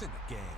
points in the game.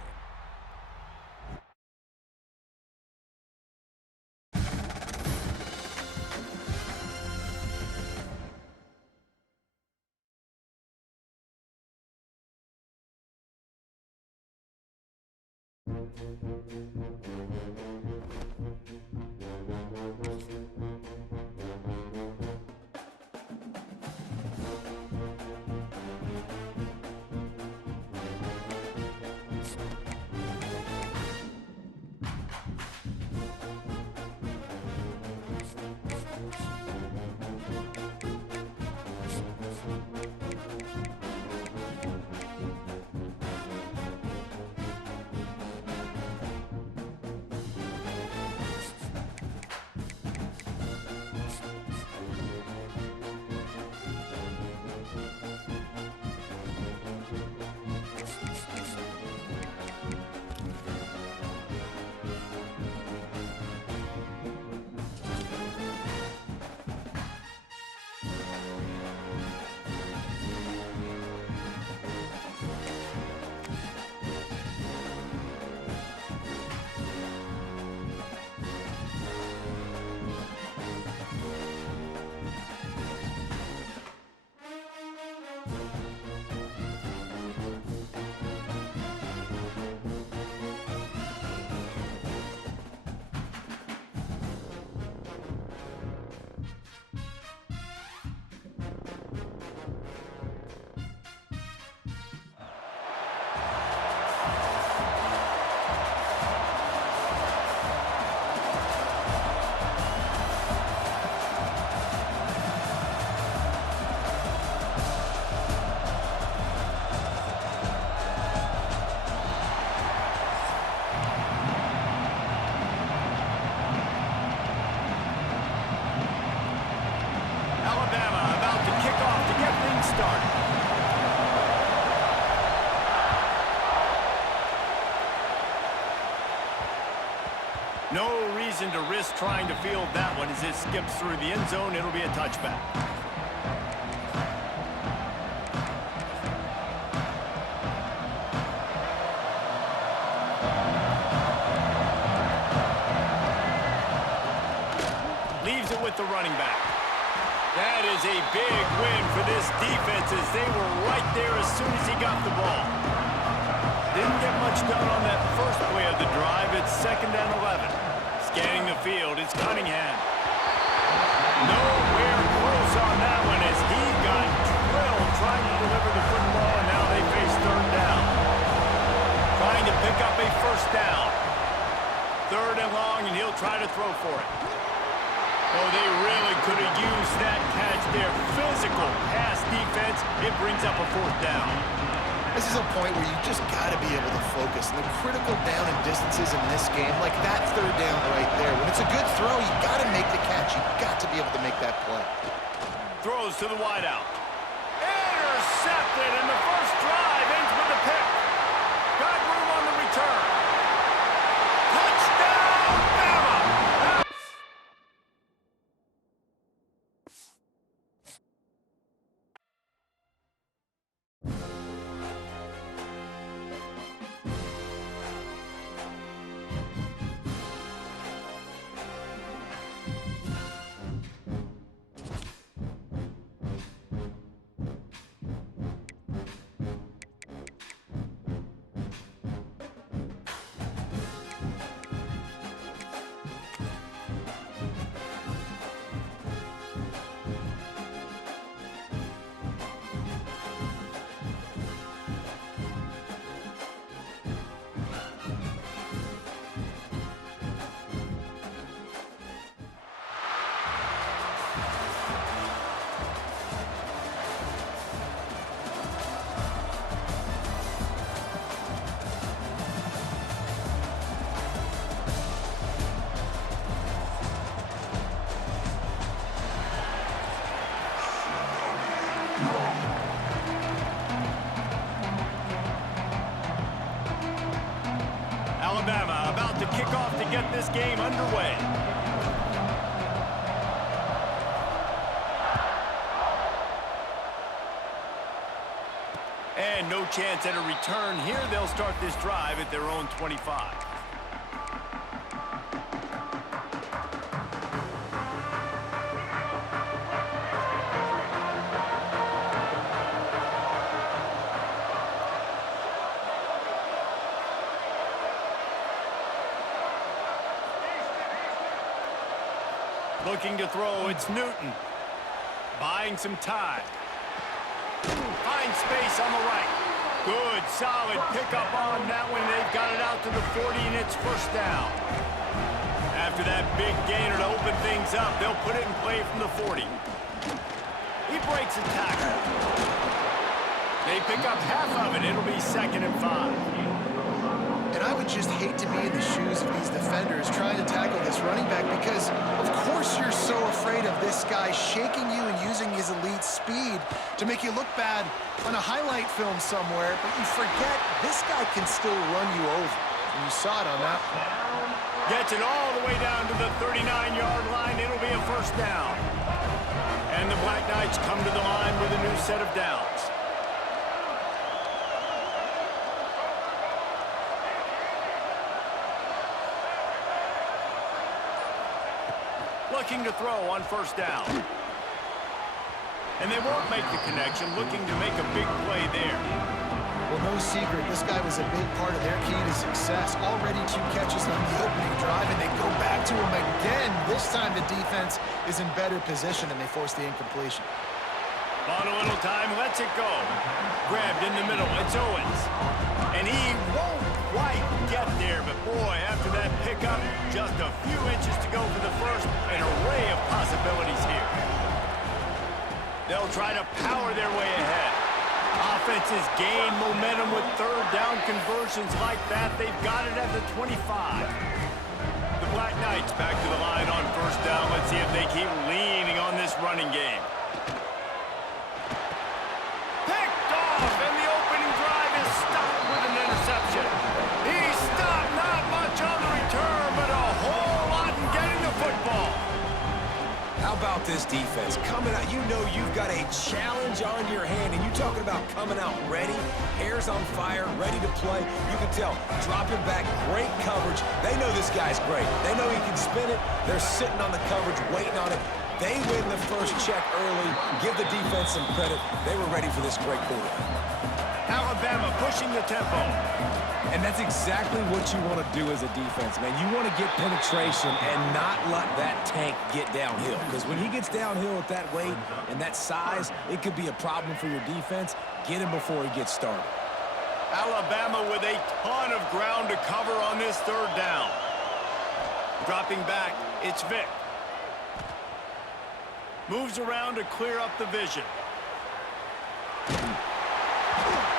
No reason to risk trying to field that one as it skips through the end zone. It'll be a touchback. Leaves it with the running back. That is a big win for this defense as they were right there as soon as he got the ball. Didn't get much done on that first play of the drive. It's 2nd and 11. Scanning the field, it's Cunningham. Nowhere close on that one as he got drilled trying to deliver the football, and now they face 3rd down. Trying to pick up a 1st down. 3rd and long, and he'll try to throw for it. Oh, they really could have used that catch there. Physical pass defense. It brings up a 4th down. This is a point where you just got to be able to focus. And the critical down and distances in this game, like that 3rd down right there. When it's a good throw, you got to make the catch. You got to be able to make that play. Throws to the wideout. Intercepted, and the first drive ends with a pick. Got room on the return. Touchdown, Bama! Alabama about to kick off to get this game underway. And no chance at a return here. They'll start this drive at their own 25. Looking to throw, it's Newton. Buying some time. Finds space on the right. Good, solid pickup on that one. They've got it out to the 40, and it's first down. After that big gainer to open things up, they'll put it in play from the 40. He breaks a tackle. They pick up half of it. It'll be 2nd and 5. And I would just hate to be in the shoes of these defenders trying to tackle this running back because, of course, you're so afraid of this guy shaking you and using his elite speed to make you look bad on a highlight film somewhere, but you forget this guy can still run you over. And you saw it on that play. Gets it all the way down to the 39-yard line. It'll be a first down. And the Black Knights come to the line with a new set of downs. Looking to throw on first down. And they won't make the connection, looking to make a big play there. Well, no secret, this guy was a big part of their key to success. Already 2 catches on the opening drive, and they go back to him again. This time the defense is in better position, and they force the incompletion. On a little time, lets it go. Grabbed in the middle, it's Owens. And he won't quite get there, but boy, after that pickup, just a few inches to go for the first. An array of possibilities here. They'll try to power their way ahead. Offenses gain momentum with third down conversions like that. They've got it at the 25. The Black Knights back to the line on first down. Let's see if they keep leaning on this running game. Picked off, and the opening drive is stopped with an interception. He stopped, not much on the return, but a whole lot in getting the football. How about this defense? Coming out, you know you've got a challenge on your hand, and you're talking about coming out ready, hair's on fire, ready to play. You can tell, dropping back, great coverage. They know this guy's great. They know he can spin it. They're sitting on the coverage, waiting on it. They win the first check early. Give the defense some credit. They were ready for this great quarterback. Alabama pushing the tempo. And that's exactly what you want to do as a defense, man. You want to get penetration and not let that tank get downhill. Because when he gets downhill at that weight and that size, it could be a problem for your defense. Get him before he gets started. Alabama with a ton of ground to cover on this third down. Dropping back, it's Vick. Moves around to clear up the vision.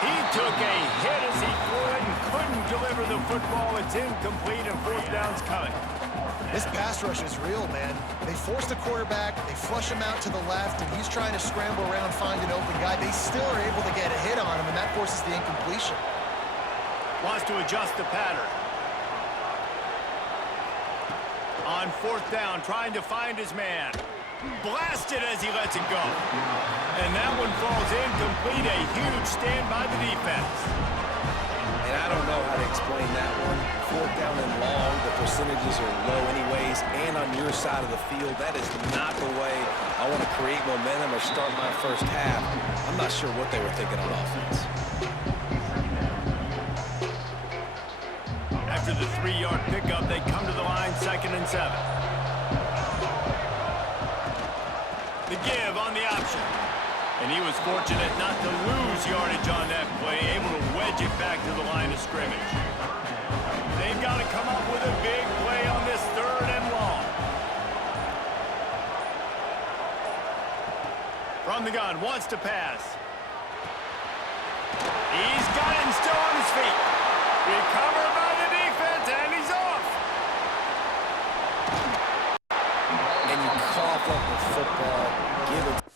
He took a hit as he threw it and couldn't deliver the football. It's incomplete and fourth down's coming. This pass rush is real, man. They force the quarterback, they flush him out to the left, and he's trying to scramble around, find an open guy. They still are able to get a hit on him, and that forces the incompletion. Wants to adjust the pattern. On fourth down, trying to find his man. Blasted as he lets it go. And that one falls incomplete. A huge stand by the defense. And I don't know how to explain that one. Fourth down and long, the percentages are low anyways, and on your side of the field, that is not the way I want to create momentum or start my first half. I'm not sure what they were thinking on offense. After the 3-yard pickup, they come to the line, 2nd and 7. The give on the option. And he was fortunate not to lose yardage on that play, able to wedge it back to the line of scrimmage. They've got to come up with a big play on this 3rd and long. From the gun, wants to pass. He's got it and still on his feet. Recovered by the defense, and he's off. And you cough up the football, give it to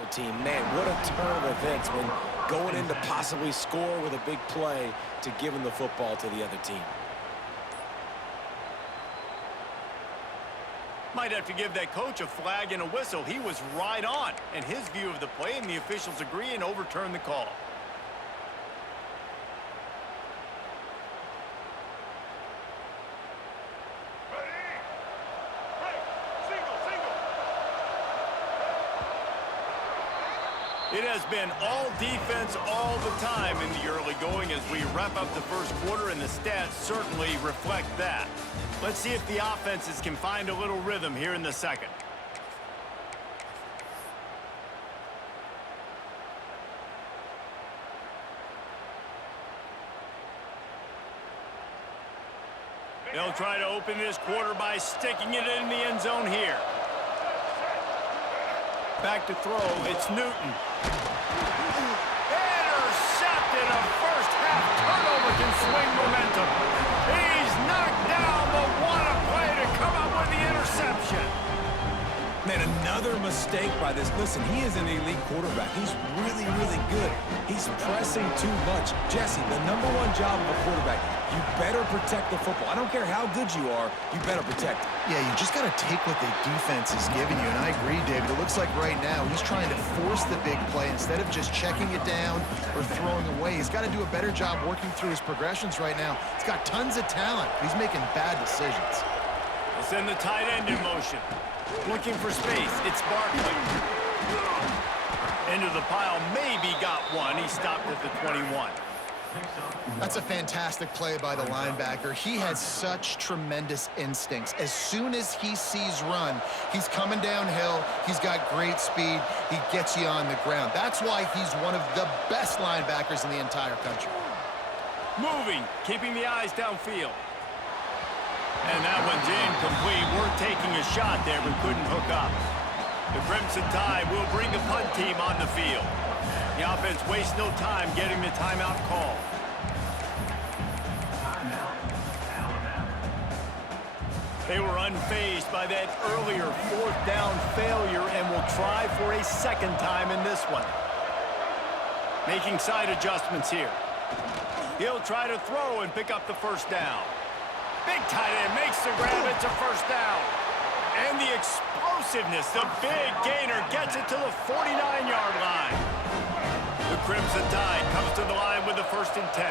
the team. Man, what a turn of events when going in to possibly score with a big play to giving the football to the other team. Might have to give that coach a flag and a whistle. He was right on in his view of the play, and the officials agree and overturn the call. It has been all defense all the time in the early going as we wrap up the first quarter, and the stats certainly reflect that. Let's see if the offenses can find a little rhythm here in the second. They'll try to open this quarter by sticking it in the end zone here. Back to throw, it's Newton. Intercepted, a first half turnover can swing momentum. He's knocked down, but what a play to come up with the interception. Man, another mistake by this. Listen, he is an elite quarterback. He's really, really good. He's pressing too much. Jesse, the number one job of a quarterback, you better protect the football. I don't care how good you are, you better protect it. Yeah, you just got to take what the defense is giving you, and I agree, David. It looks like right now he's trying to force the big play instead of just checking it down or throwing away. He's got to do a better job working through his progressions right now. He's got tons of talent. He's making bad decisions. We'll send the tight end in motion. Looking for space, it's Barkley. Into the pile, maybe got one. He stopped at the 21. That's a fantastic play by the linebacker. He has such tremendous instincts. As soon as he sees run, he's coming downhill. He's got great speed. He gets you on the ground. That's why he's one of the best linebackers in the entire country. Moving, keeping the eyes downfield. And that one's incomplete. We're taking a shot there, but couldn't hook up. The Crimson Tide will bring the punt team on the field. The offense wastes no time getting the timeout call. They were unfazed by that earlier fourth down failure and will try for a second time in this one. Making side adjustments here. He'll try to throw and pick up the first down. Big tight end makes the grab. It's a first down. And the explosiveness, the big gainer gets it to the 49-yard line. The Crimson Tide comes to the line with the 1st and 10.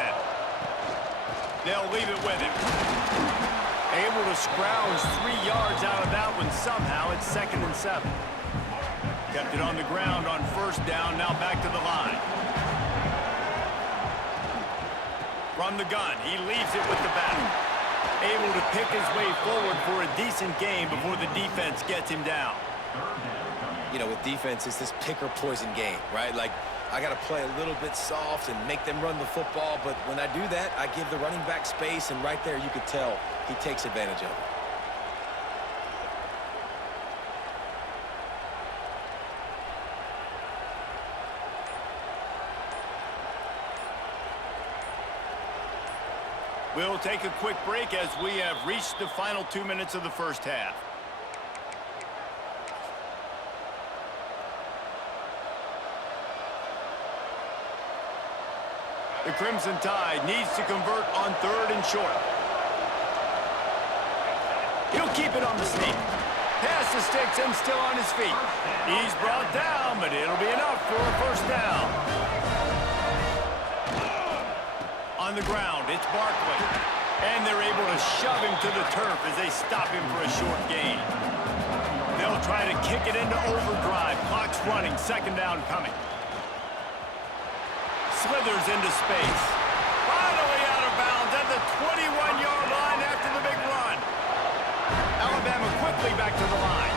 They'll leave it with him. Able to scrounge 3 yards out of that one somehow. It's 2nd and 7. Kept it on the ground on first down. Now back to the line. From the gun, he leaves it with the back. Able to pick his way forward for a decent game before the defense gets him down. You know, with defense, it's this pick or poison game, right? Like, I got to play a little bit soft and make them run the football, but when I do that, I give the running back space, and right there you could tell he takes advantage of it. We'll take a quick break as we have reached the final 2 minutes of the first half. The Crimson Tide needs to convert on 3rd and short. He'll keep it on the sneak. Pass the sticks and still on his feet. He's brought down, but it'll be enough for a first down. On the ground, it's Barkley. And they're able to shove him to the turf as they stop him for a short gain. They'll try to kick it into overdrive. Clock's running, 2nd down coming. Slithers into space. Finally out of bounds at the 21-yard line after the big run. Alabama quickly back to the line.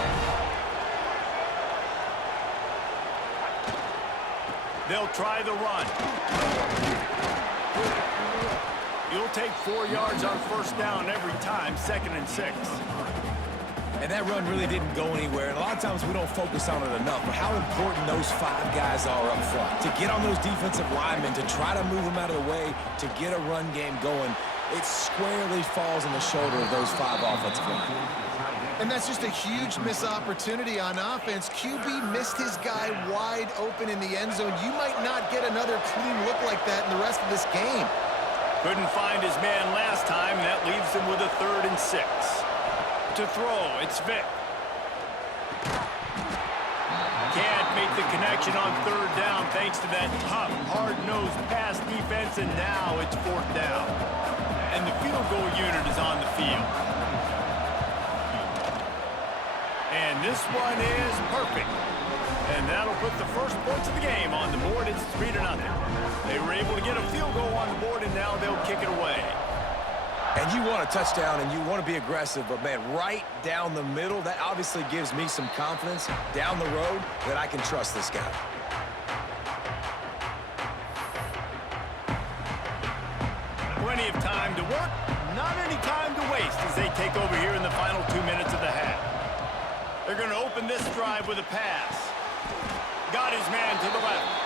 They'll try the run. You'll take 4 yards on first down every time, 2nd and 6. And that run really didn't go anywhere. And a lot of times we don't focus on it enough, but how important those 5 guys are up front. To get on those defensive linemen, to try to move them out of the way, to get a run game going, it squarely falls on the shoulder of those 5 offensive linemen. And that's just a huge missed opportunity on offense. QB missed his guy wide open in the end zone. You might not get another clean look like that in the rest of this game. Couldn't find his man last time. That leaves him with a 3rd and 6. To throw, it's Vick. the connection on third down thanks to that tough, hard-nosed pass defense, and now it's fourth down. And the field goal unit is on the field. And this one is perfect. And that'll put the first points of the game on the board. It's 3-0. They were able to get a field goal on the board, and now they'll kick it away. And you want a touchdown, and you want to be aggressive, but, man, right down the middle, that obviously gives me some confidence down the road that I can trust this guy. Plenty of time to work, not any time to waste as they take over here in the final 2 minutes of the half. They're going to open this drive with a pass. Got his man to the left.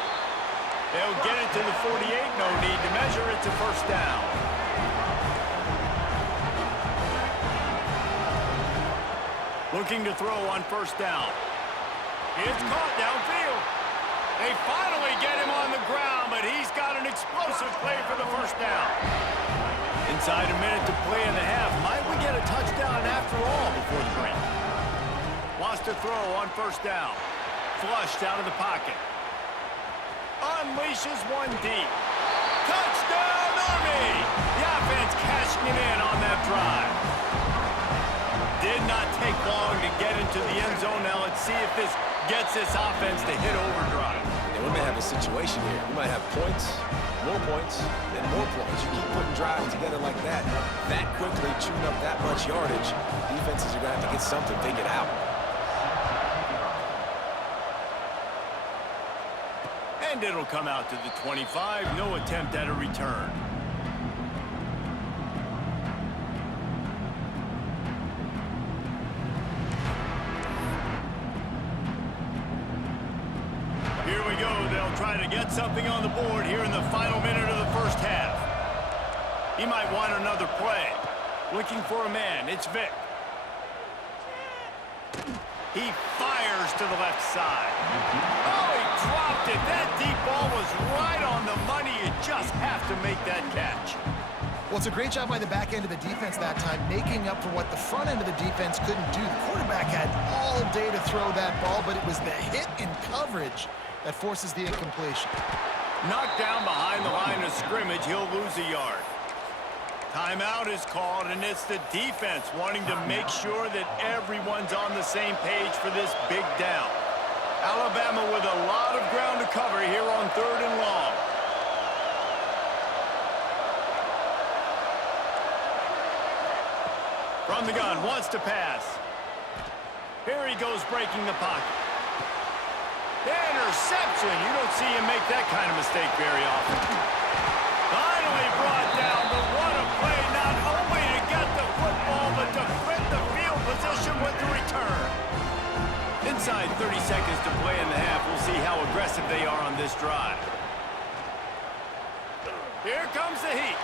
They'll get it to the 48, no need to measure. It's a first down. Looking to throw on first down. It's caught downfield. They finally get him on the ground, but he's got an explosive play for the first down. Inside a minute to play in the half. Might we get a touchdown after all before the break? Wants to throw on first down. Flushed out of the pocket. Unleashes one deep. Touchdown, Army! The offense cashing it in on that drive. Did not take long to get into the end zone. Now let's see if this gets this offense to hit overdrive. And we may have a situation here. We might have points, and more points. You keep putting drives together like that quickly, chewing up that much yardage, defenses are going to have to get something figured out. And it'll come out to the 25. No attempt at a return. Here we go. They'll try to get something on the board here in the final minute of the first half. He might want another play. Looking for a man. It's Vick. He fires to the left side. Oh, he dropped it. That deep ball was right on the money. You just have to make that catch. Well, it's a great job by the back end of the defense that time, making up for what the front end of the defense couldn't do. The quarterback had all day to throw that ball, but it was the hit in coverage that forces the incompletion. Knocked down behind the line of scrimmage, he'll lose a yard. Timeout is called, and it's the defense wanting to make sure that everyone's on the same page for this big down. Alabama with a lot of ground to cover here on 3rd and long. From the gun, wants to pass. Here he goes breaking the pocket. Interception. You don't see him make that kind of mistake very often. Finally brought down, but what a play, not only to get the football, but to flip the field position with the return. Inside 30 seconds to play in the half. We'll see how aggressive they are on this drive. Here comes the heat.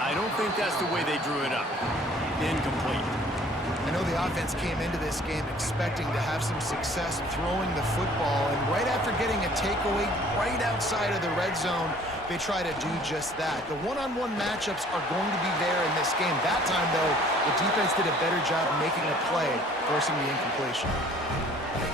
I don't think that's the way they drew it up. Incomplete. I know the offense came into this game expecting to have some success throwing the football, and right after getting a takeaway right outside of the red zone, they try to do just that. The one-on-one matchups are going to be there in this game. That time, though, the defense did a better job making a play, forcing the incompletion.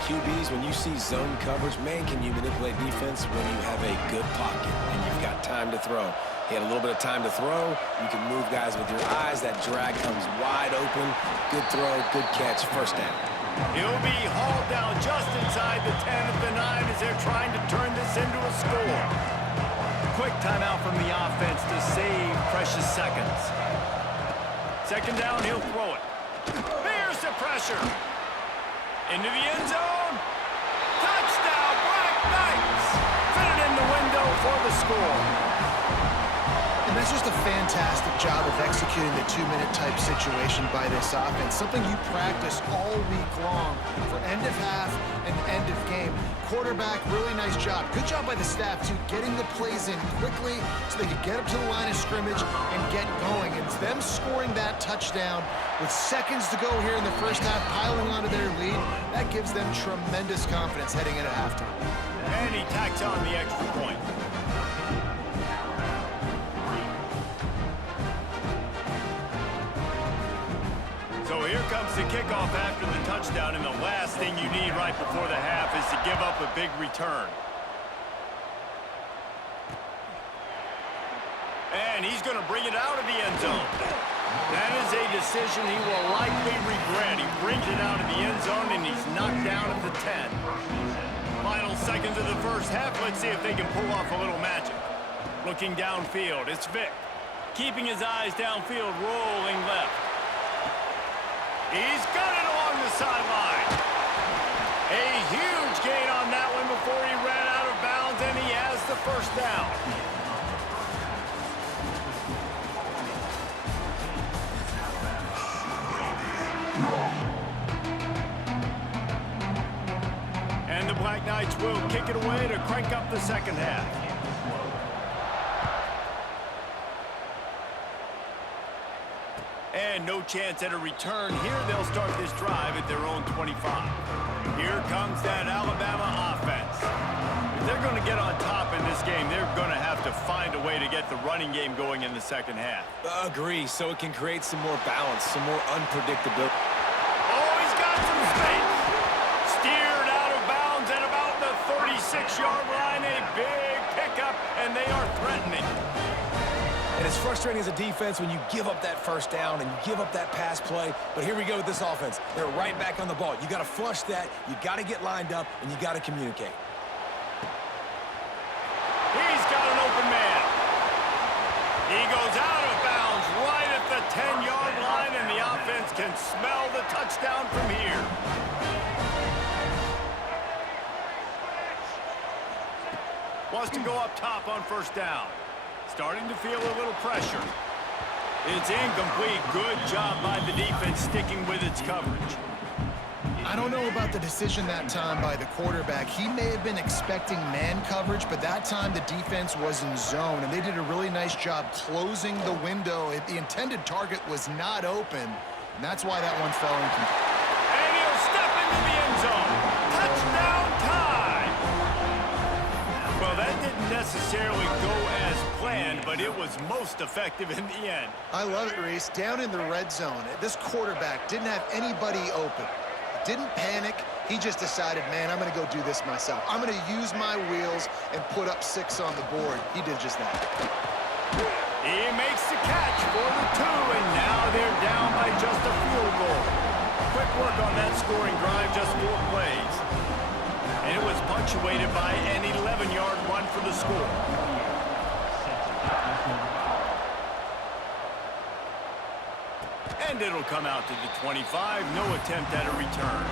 QBs, when you see zone coverage, man, can you manipulate defense when you have a good pocket and you've got time to throw. He had a little bit of time to throw. You can move guys with your eyes. That drag comes wide open. Good throw, good catch, first down. He'll be hauled down just inside the 10 at the 9 as they're trying to turn this into a score. Quick timeout from the offense to save precious seconds. Second down, he'll throw it. Here's the pressure. Into the end zone. Touchdown, Black Knights. Fit it in the window for the score. And that's just a fantastic job of executing the two-minute type situation by this offense. Something you practice all week long for end of half and end of game. Quarterback, really nice job. Good job by the staff, too, getting the plays in quickly so they could get up to the line of scrimmage and get going. And it's them scoring that touchdown with seconds to go here in the first half, piling onto their lead. That gives them tremendous confidence heading into halftime. And he tacks on the extra point. So here comes the kickoff after the touchdown, and the last thing you need right before the half is to give up a big return. And he's going to bring it out of the end zone. That is a decision he will likely regret. He brings it out of the end zone, and he's knocked down at the 10. Final seconds of the first half. Let's see if they can pull off a little magic. Looking downfield, it's Vick. Keeping his eyes downfield, rolling left. He's got it along the sideline. A huge gain on that one before he ran out of bounds, and he has the first down. And the Black Knights will kick it away to crank up the second half. And no chance at a return here. They'll start this drive at their own 25. Here comes that Alabama offense. If they're going to get on top in this game, they're going to have to find a way to get the running game going in the second half. Agree, so it can create some more balance, some more unpredictability. Oh, he's got some space. Steered out of bounds at about the 36-yard line. A big pickup, and they are threatening. And it's frustrating as a defense when you give up that first down and you give up that pass play. But here we go with this offense. They're right back on the ball. You got to flush that. You got to get lined up, and you got to communicate. He's got an open man. He goes out of bounds right at the 10-yard line, and the offense can smell the touchdown from here. Wants to go up top on first down. Starting to feel a little pressure. It's incomplete. Good job by the defense sticking with its coverage. I don't know about the decision that time by the quarterback. He may have been expecting man coverage, but that time the defense was in zone, and they did a really nice job closing the window. The intended target was not open, and that's why that one fell incomplete. And he'll step into the end zone. Touchdown time! Well, that didn't necessarily go as planned, but it was most effective in the end. I love it, Reese. Down in the red zone, this quarterback didn't have anybody open. Didn't panic. He just decided, man, I'm going to go do this myself. I'm going to use my wheels and put up 6 on the board. He did just that. He makes the catch for the 2, and now they're down by just a field goal. Quick work on that scoring drive, just 4 plays. And it was punctuated by an 11-yard run for the score. And it'll come out to the 25. No attempt at a return.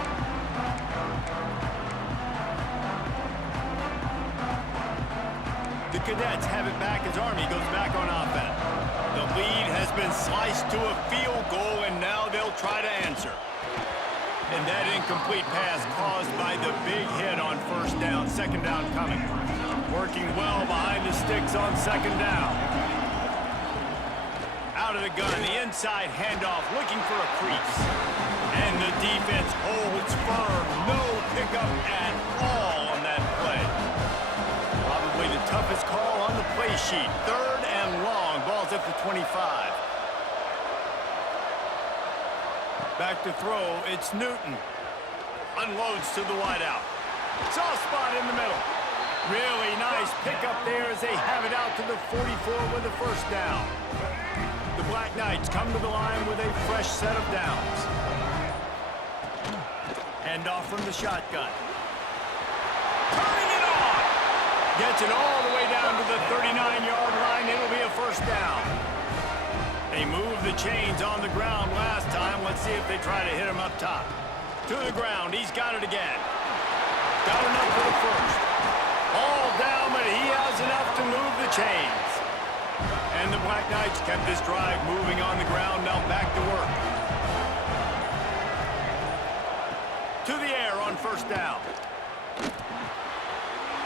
The Cadets have it back as Army goes back on offense. The lead has been sliced to a field goal, and now they'll try to answer. And that incomplete pass caused by the big hit on first down. Second down coming. Working well behind the sticks on second down. Out of the gun, the inside handoff, looking for a crease. And the defense holds firm. No pickup at all on that play. Probably the toughest call on the play sheet. 3rd and long. Ball's at the 25. Back to throw, it's Newton. Unloads to the wideout. Soft spot in the middle. Really nice pickup there as they have it out to the 44 with a first down. The Black Knights come to the line with a fresh set of downs. Handoff from the shotgun. Turning it on! Gets it all the way down to the 39-yard line. It'll be a first down. They moved the chains on the ground last time. Let's see if they try to hit him up top. To the ground. He's got it again. Got enough for the first. All down, but he has enough to move the chains. And the Black Knights kept this drive moving on the ground. Now back to work. To the air on first down.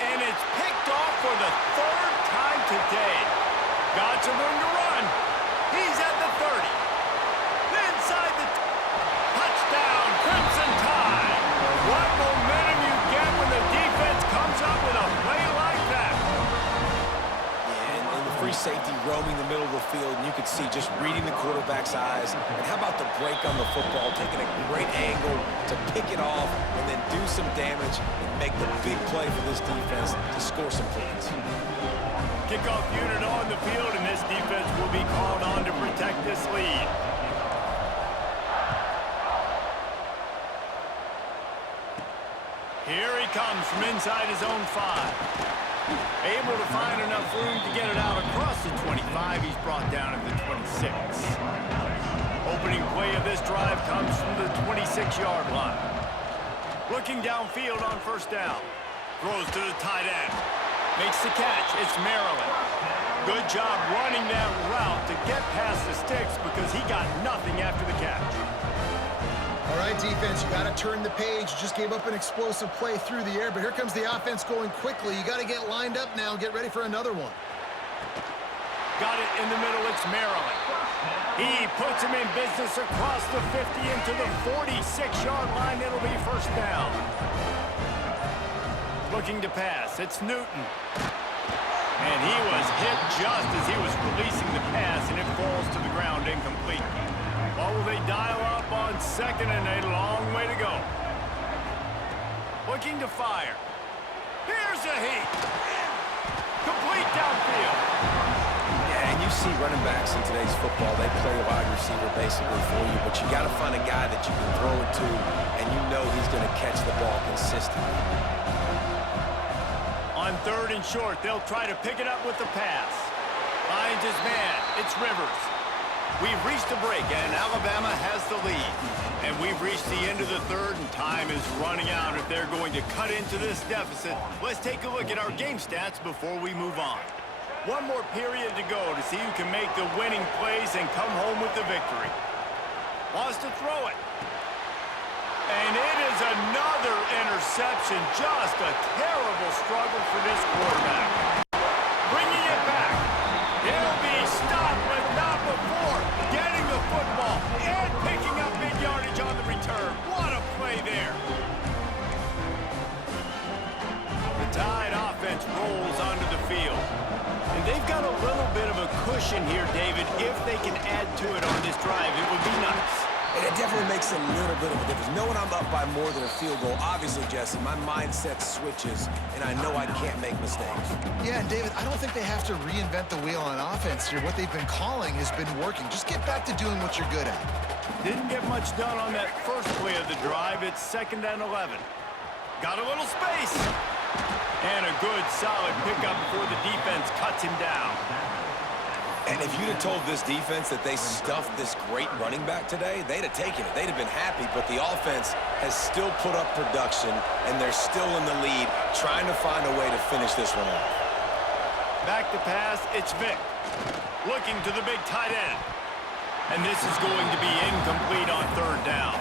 And it's picked off for the 3rd time today. Got some room to run. He's at the 30. Inside the touchdown, Crimson Tide. What momentum you get when the defense comes up with a play like that. And the free safety roaming the middle of the field, and you could see just reading the quarterback's eyes. And how about the break on the football, taking a great angle to pick it off and then do some damage and make the big play for this defense to score some points. Kickoff unit on the field, and this defense will be called on to protect this lead. Here he comes from inside his own 5. Able to find enough room to get it out across the 25. He's brought down at the 26. Opening play of this drive comes from the 26-yard line. Looking downfield on first down. Throws to the tight end. Makes the catch. It's Maryland. Good job running that route to get past the sticks because he got nothing after the catch. All right, defense, you got to turn the page. You just gave up an explosive play through the air, but here comes the offense going quickly. You got to get lined up now and get ready for another one. Got it in the middle. It's Maryland. He puts him in business across the 50 into the 46-yard line. It'll be first down. Looking to pass. It's Newton. And he was hit just as he was releasing the pass, and it falls to the ground incomplete. What will they dial up on second and a long way to go? Looking to fire. Here's a heat. Complete downfield. Yeah, and you see running backs in today's football, they play a wide receiver basically for you, but you got to find a guy that you can throw it to, and you know he's going to catch the ball consistently. On third and short, they'll try to pick it up with the pass. Finds his man. It's Rivers. We've reached a break, and Alabama has the lead. And we've reached the end of the third, and time is running out if they're going to cut into this deficit. Let's take a look at our game stats before we move on. One more period to go to see who can make the winning plays and come home with the victory. Wants to throw it. And it is another interception. Just a terrible struggle for this quarterback. Bringing it back. He'll be stopped, but not before getting the football and picking up mid-yardage on the return. What a play there. The Tide offense rolls onto the field. And they've got a little bit of a cushion here, David. If they can add to it on this drive, it would be nice. And it definitely makes a little bit of a difference. Knowing I'm up by more than a field goal, obviously, Jesse, my mindset switches, and I know I can't make mistakes. Yeah, and David, I don't think they have to reinvent the wheel on offense here. What they've been calling has been working. Just get back to doing what you're good at. Didn't get much done on that first play of the drive. It's 2nd and 11. Got a little space. And a good, solid pickup before the defense cuts him down. And if you'd have told this defense that they stuffed this great running back today, they'd have taken it. They'd have been happy, but the offense has still put up production, and they're still in the lead, trying to find a way to finish this one off. Back to pass, it's Vick. Looking to the big tight end. And this is going to be incomplete on 3rd down.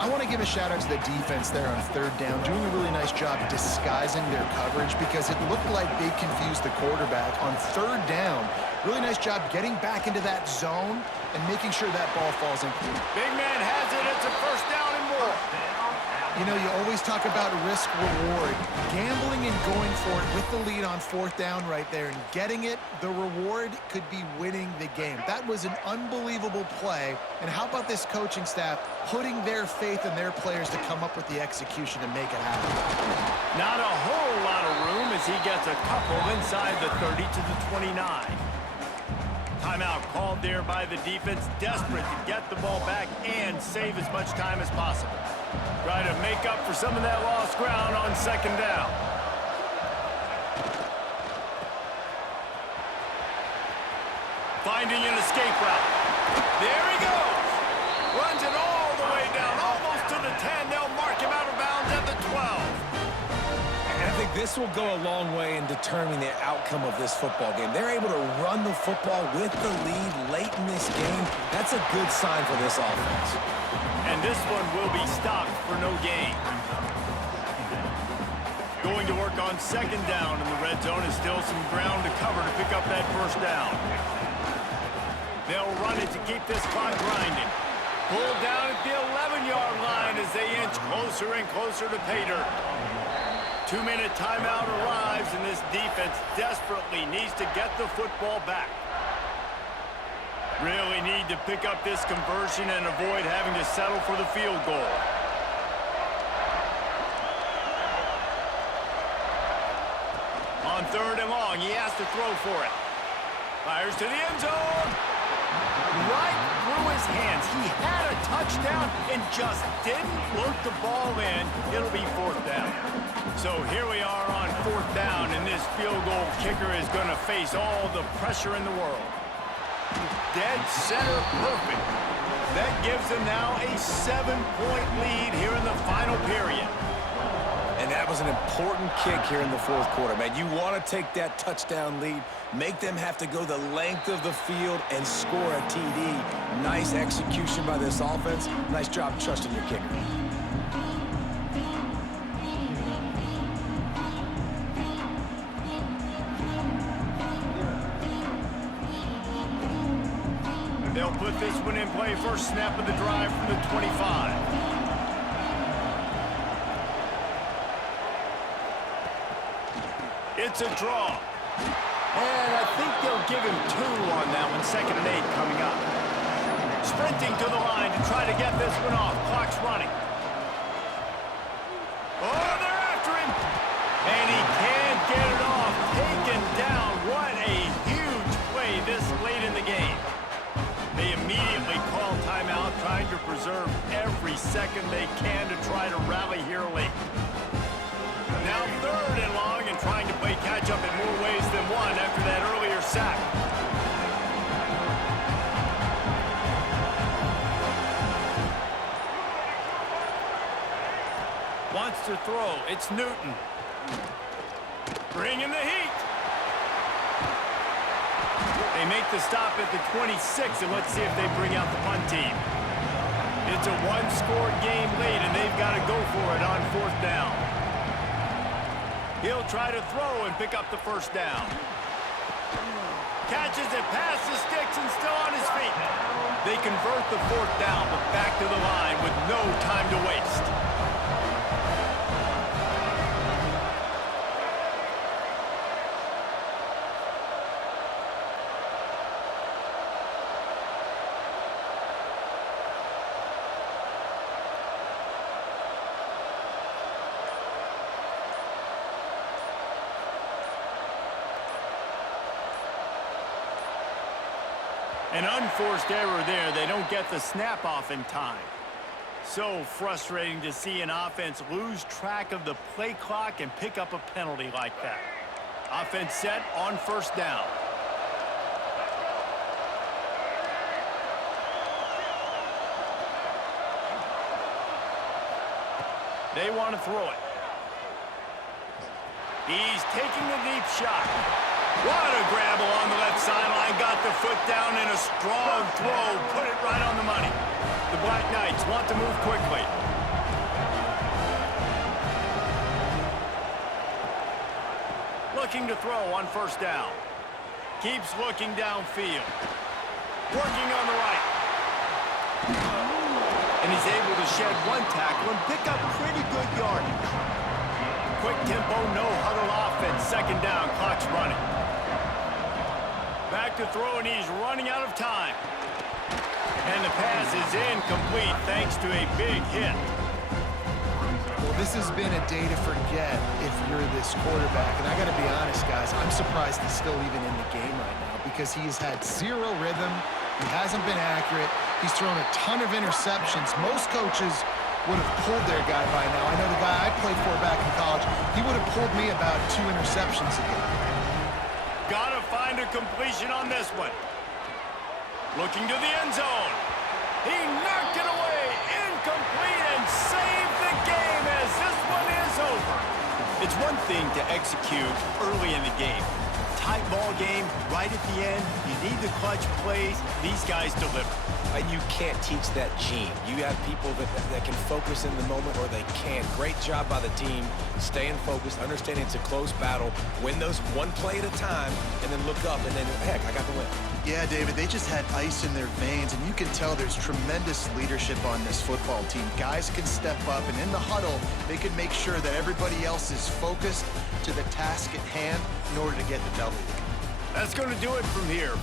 I want to give a shout out to the defense there on 3rd down, doing a really nice job disguising their coverage because it looked like they confused the quarterback on 3rd down. Really nice job getting back into that zone and making sure that ball falls incomplete. Big man has it. It's a 1st down and more. You know, you always talk about risk-reward. Gambling and going for it with the lead on 4th down right there and getting it, the reward could be winning the game. That was an unbelievable play. And how about this coaching staff putting their faith in their players to come up with the execution and make it happen? Not a whole lot of room as he gets a couple inside the 30 to the 29. Timeout called there by the defense, desperate to get the ball back and save as much time as possible. Try to make up for some of that lost ground on 2nd down. Finding an escape route. There he goes. Runs it all the way down, almost to the 10. They'll mark him out of bounds at the 12. And I think this will go a long way in determining the outcome of this football game. They're able to run the football with the lead late in this game. That's a good sign for this offense. And this one will be stopped for no gain. Going to work on 2nd down in the red zone is still some ground to cover to pick up that 1st down. They'll run it to keep this clock grinding. Pulled down at the 11-yard line as they inch closer and closer to pay dirt. 2-minute timeout arrives, and this defense desperately needs to get the football back. Really need to pick up this conversion and avoid having to settle for the field goal. On 3rd and long, he has to throw for it. Fires to the end zone. Right through his hands. He had a touchdown and just didn't work the ball in. It'll be 4th down. So here we are on 4th down, and this field goal kicker is going to face all the pressure in the world. Dead center perfect. That gives them now a 7-point lead here in the final period. And that was an important kick here in the 4th quarter, man. You want to take that touchdown lead, make them have to go the length of the field and score a TD. Nice execution by this offense. Nice job trusting your kicker. They'll put this one in play. First snap of the drive from the 25. It's a draw. And I think they'll give him 2 on that one. 2nd and 8 coming up. Sprinting to the line to try to get this one off. Clock's running. Oh, they're after him. And he can't get it off. Taken down. What a huge play this late in the game. They immediately call timeout, trying to preserve every second they can to try to rally here late. Now 3rd and long, and trying to play catch-up in more ways than one after that earlier sack. Wants to throw. It's Newton. Bringing the heat. They make the stop at the 26, and let's see if they bring out the punt team. It's a one-score game late, and they've got to go for it on 4th down. He'll try to throw and pick up the 1st down. Catches it past the sticks and still on his feet. They convert the 4th down, but back to the line with no time to waste. An unforced error there. They don't get the snap off in time. So frustrating to see an offense lose track of the play clock and pick up a penalty like that. Offense set on 1st down. They want to throw it. He's taking the deep shot. What a grab along the left sideline. Got the foot down in a strong throw. Put it right on the money. The Black Knights want to move quickly. Looking to throw on 1st down. Keeps looking downfield. Working on the right. And he's able to shed 1 tackle and pick up pretty good yardage. Quick tempo, no huddle offense. 2nd down, clock's running. Back to throw, and he's running out of time. And the pass is incomplete thanks to a big hit. Well, this has been a day to forget if you're this quarterback. And I got to be honest, guys, I'm surprised he's still even in the game right now because he has had 0 rhythm. He hasn't been accurate. He's thrown a ton of interceptions. Most coaches would have pulled their guy by now. I know the guy I played for back in college, he would have pulled me about 2 interceptions ago. Gotta find a completion on this one. Looking to the end zone. He knocked it away. Incomplete and saved the game as this one is over. It's one thing to execute early in the game. Tight ball game, right at the end. You need the clutch plays. These guys deliver. And you can't teach that gene. You have people that can focus in the moment or they can't. Great job by the team, staying focused, understanding it's a close battle, win those one play at a time, and then look up and then, heck, I got the win. Yeah, David, they just had ice in their veins, and you can tell there's tremendous leadership on this football team. Guys can step up, and in the huddle, they can make sure that everybody else is focused to the task at hand in order to get the W. That's going to do it from here.